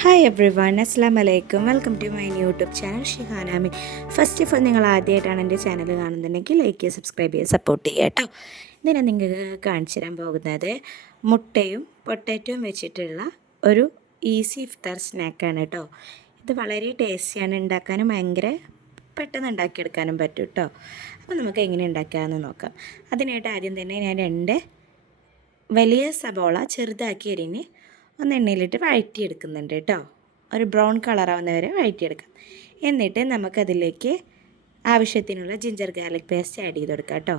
Hi every one, അസ്സാം വലൈക്കും. Welcome to my YouTube channel ഷിഹാനാമി. ഫസ്റ്റ് ഓഫ് ഓൾ, നിങ്ങൾ ആദ്യമായിട്ടാണ് എൻ്റെ ചാനൽ കാണുന്നുണ്ടെങ്കിൽ ലൈക്ക് ചെയ്യുക, സബ്സ്ക്രൈബ് ചെയ്യുക, സപ്പോർട്ട് ചെയ്യുക കേട്ടോ. ഇതിനെ നിങ്ങൾക്ക് കാണിച്ചു തരാൻ പോകുന്നത് മുട്ടയും പൊട്ടാറ്റോയും വെച്ചിട്ടുള്ള ഒരു ഈസി ഇഫ്താർ സ്നാക്കാണ് കേട്ടോ. ഇത് വളരെ ടേസ്റ്റിയാണ്, ഉണ്ടാക്കാനും ഭയങ്കര പെട്ടെന്ന് ഉണ്ടാക്കിയെടുക്കാനും പറ്റും കേട്ടോ. അപ്പോൾ നമുക്ക് എങ്ങനെ ഉണ്ടാക്കാമെന്ന് നോക്കാം. അതിനായിട്ട് ആദ്യം തന്നെ ഞാൻ 2 വലിയ സബോള ചെറുതാക്കി അരിഞ്ഞ് ഒന്ന് എണ്ണയിലിട്ട് വഴറ്റിയെടുക്കുന്നുണ്ട് കേട്ടോ. ഒരു ബ്രൗൺ കളറാവുന്ന വരെ വഴറ്റിയെടുക്കാം. എന്നിട്ട് നമുക്കതിലേക്ക് ആവശ്യത്തിനുള്ള ജിഞ്ചർ ഗാർലിക് പേസ്റ്റ് ആഡ് ചെയ്ത് കൊടുക്കാം കേട്ടോ.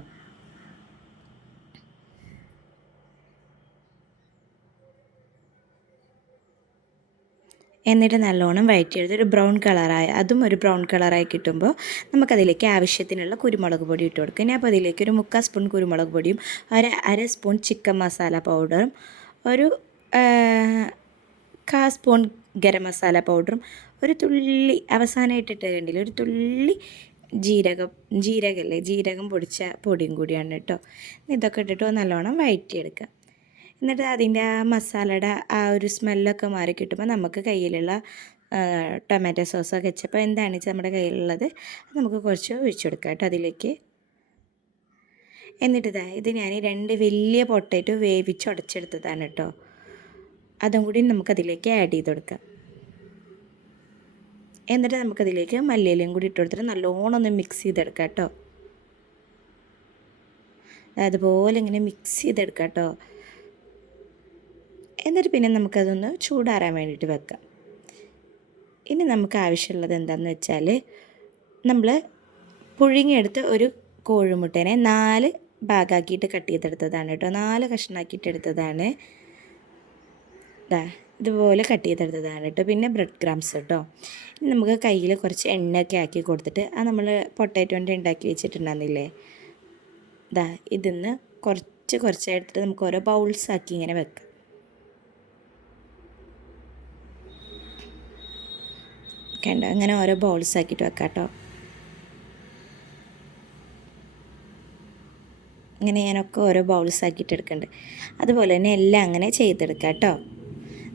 എന്നിട്ട് നല്ലോണം വഴറ്റിയെടുത്ത് ഒരു ബ്രൗൺ കളറായി കിട്ടുമ്പോൾ നമുക്കതിലേക്ക് ആവശ്യത്തിനുള്ള കുരുമുളക് പൊടി ഇട്ട് കൊടുക്കുക. ഞാൻ അപ്പോൾ അതിലേക്ക് ഒരു 3/4 സ്പൂൺ കുരുമുളക് പൊടിയും അര സ്പൂൺ ചിക്കൻ മസാല പൗഡറും ഒരു 1/4 സ്പൂൺ ഗരം മസാല പൗഡറും ഒരു തുള്ളി അവസാനമായിട്ടിട്ട് കണ്ടില്ല, ഒരു തുള്ളി ജീരകം പൊടിച്ച പൊടിയും കൂടിയാണ് കേട്ടോ. ഇതൊക്കെ ഇട്ടിട്ട് നല്ലോണം വഴറ്റിയെടുക്കുക. എന്നിട്ട് അതിൻ്റെ ആ മസാലയുടെ ആ ഒരു സ്മെല്ലൊക്കെ മാറി കിട്ടുമ്പോൾ നമുക്ക് കയ്യിലുള്ള ടൊമാറ്റോ സോസോ കെച്ചപ്പോ എന്താണെന്ന് വെച്ചാൽ നമ്മുടെ കയ്യിലുള്ളത് നമുക്ക് കുറച്ച് ഒഴിച്ചു കൊടുക്കാം കേട്ടോ അതിലേക്ക്. എന്നിട്ട് ഇത് ഞാൻ 2 വലിയ പൊട്ടാറ്റോ വേവിച്ചുടച്ചെടുത്തതാണ് കേട്ടോ. അതും കൂടി നമുക്കതിലേക്ക് ആഡ് ചെയ്ത് കൊടുക്കാം. എന്നിട്ട് നമുക്കതിലേക്ക് മല്ലിയിലയും കൂടി ഇട്ട് കൊടുത്തിട്ട് നല്ലോണം ഒന്ന് മിക്സ് ചെയ്തെടുക്കാം കേട്ടോ. അതുപോലെ ഇങ്ങനെ മിക്സ് ചെയ്തെടുക്കാം കേട്ടോ. എന്നിട്ട് പിന്നെ നമുക്കതൊന്ന് ചൂടാറാൻ വേണ്ടിയിട്ട് വെക്കാം. ഇനി നമുക്ക് ആവശ്യമുള്ളത് എന്താണെന്ന് വെച്ചാൽ, നമ്മൾ പുഴുങ്ങിയെടുത്ത് ഒരു കോഴിമുട്ടേനെ 4 ഭാഗമാക്കിയിട്ട് കട്ട് ചെയ്തെടുത്തതാണ് കേട്ടോ. 4 കഷ്ണമാക്കിയിട്ട് എടുത്തതാണ്. ഇതുപോലെ കട്ട് ചെയ്തെടുത്തതാണ് കേട്ടോ. പിന്നെ ബ്രെഡ് ക്രംസ് കേട്ടോ. ഇനി നമുക്ക് കയ്യിൽ കുറച്ച് എണ്ണയൊക്കെ ആക്കി കൊടുത്തിട്ട് നമ്മൾ പൊട്ടാറ്റോൻ്റെ ഉണ്ടാക്കി വെച്ചിട്ടുണ്ടെന്നില്ലേ, ഇതിന്ന് കുറച്ചായിട്ട് നമുക്ക് ഓരോ ബൗൾസാക്കി ഇങ്ങനെ വെക്കാം. കണ്ടോ, അങ്ങനെ ഓരോ ബൗൾസാക്കിയിട്ട് വെക്കാം കേട്ടോ. ഇങ്ങനെ ഞാനൊക്കെ ഓരോ ബൗൾസാക്കിയിട്ട് എടുക്കുന്നുണ്ട്. അതുപോലെ തന്നെ എല്ലാം അങ്ങനെ ചെയ്തെടുക്കാം കേട്ടോ.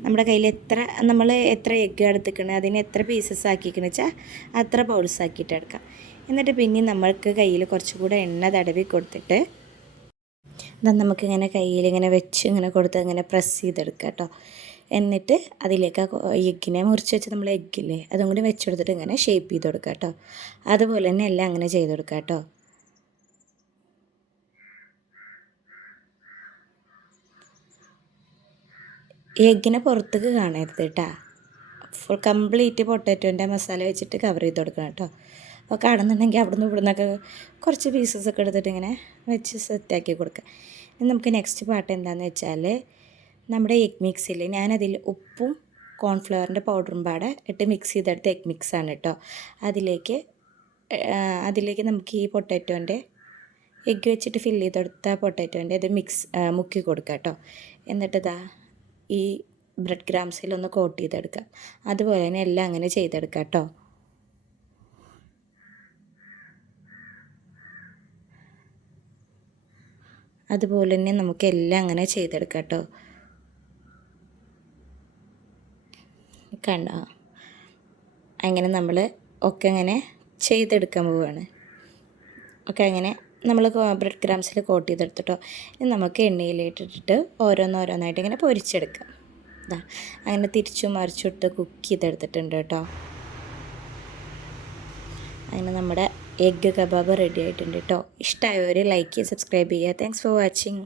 നമ്മുടെ കയ്യിൽ നമ്മൾ എത്ര എഗ്ഗ് എടുത്തിക്കണേ അതിന് എത്ര പീസസ് ആക്കിക്കണെന്ന് വെച്ചാൽ അത്ര ബൗൾസ് ആക്കിയിട്ട് എടുക്കാം. എന്നിട്ട് പിന്നെ നമ്മൾക്ക് കയ്യിൽ കുറച്ചുകൂടെ എണ്ണ തടവി കൊടുത്തിട്ട് നമുക്കിങ്ങനെ കയ്യിൽ ഇങ്ങനെ വെച്ച് ഇങ്ങനെ കൊടുത്ത് ഇങ്ങനെ പ്രസ് ചെയ്തെടുക്കാം കേട്ടോ. എന്നിട്ട് അതിലേക്ക് എഗ്ഗിനെ മുറിച്ച് വെച്ച് നമ്മൾ എഗ്ഗില്ലേ അതും കൂടി വെച്ച് കൊടുത്തിട്ട് ഇങ്ങനെ ഷേപ്പ് ചെയ്ത് കൊടുക്കാം കേട്ടോ. അതുപോലെ തന്നെ എല്ലാം അങ്ങനെ ചെയ്ത് കൊടുക്കാം കേട്ടോ. എഗ്ഗിനെ പുറത്തേക്ക് കാണരുത് കേട്ടോ. ഫുൾ കംപ്ലീറ്റ് പൊട്ടാറ്റോൻ്റെ മസാല വെച്ചിട്ട് കവർ ചെയ്ത് കൊടുക്കണം കേട്ടോ. അപ്പോൾ കാണുന്നുണ്ടെങ്കിൽ അവിടെ നിന്ന് ഇവിടെ നിന്നൊക്കെ കുറച്ച് പീസസൊക്കെ എടുത്തിട്ട് ഇങ്ങനെ വെച്ച് സെറ്റാക്കി കൊടുക്കുക. ഇനി നമുക്ക് നെക്സ്റ്റ് പാർട്ട് എന്താണെന്ന് വെച്ചാൽ, നമ്മുടെ എഗ് മിക്സിൽ ഞാനതിൽ ഉപ്പും കോൺഫ്ലവറിൻ്റെ പൗഡറും പാടെ ഇട്ട് മിക്സ് ചെയ്തെടുത്ത എഗ് മിക്സാണ് കേട്ടോ. അതിലേക്ക് നമുക്ക് ഈ പൊട്ടാറ്റോൻ്റെ എഗ്ഗ് വെച്ചിട്ട് ഫില്ല് ചെയ്തെടുത്ത പൊട്ടാറ്റോൻ്റെ ഇത് മുക്കി കൊടുക്കുക കേട്ടോ. എന്നിട്ട് ഈ ബ്രെഡ് ക്രംസിലൊന്ന് കോട്ട് ചെയ്തെടുക്കാം. അതുപോലെ തന്നെ എല്ലാം അങ്ങനെ ചെയ്തെടുക്കാം കേട്ടോ. അതുപോലെ തന്നെ നമുക്ക് എല്ലാം അങ്ങനെ ചെയ്തെടുക്കാം കേട്ടോ. കണ്ടോ, അങ്ങനെ നമ്മൾ ഒക്കെ അങ്ങനെ ചെയ്തെടുക്കാൻ പോവുകയാണ്. ഒക്കെ അങ്ങനെ നമ്മൾ ബ്രെഡ് ക്രംസിൽ കോട്ട് ചെയ്തെടുത്തിട്ടോ. ഇനി നമുക്ക് എണ്ണയിലിട്ടിട്ട് ഓരോന്നായിട്ട് ഇങ്ങനെ പൊരിച്ചെടുക്കാം. അങ്ങനെ തിരിച്ചും മറിച്ചിട്ട് കുക്ക് ചെയ്തെടുത്തിട്ടുണ്ട് കേട്ടോ. അങ്ങനെ നമ്മുടെ എഗ്ഗ് കബാബ് റെഡി ആയിട്ടുണ്ട് കേട്ടോ. ഇഷ്ടമായവർ ലൈക്ക് ചെയ്യുക, സബ്സ്ക്രൈബ് ചെയ്യുക. Thanks for watching.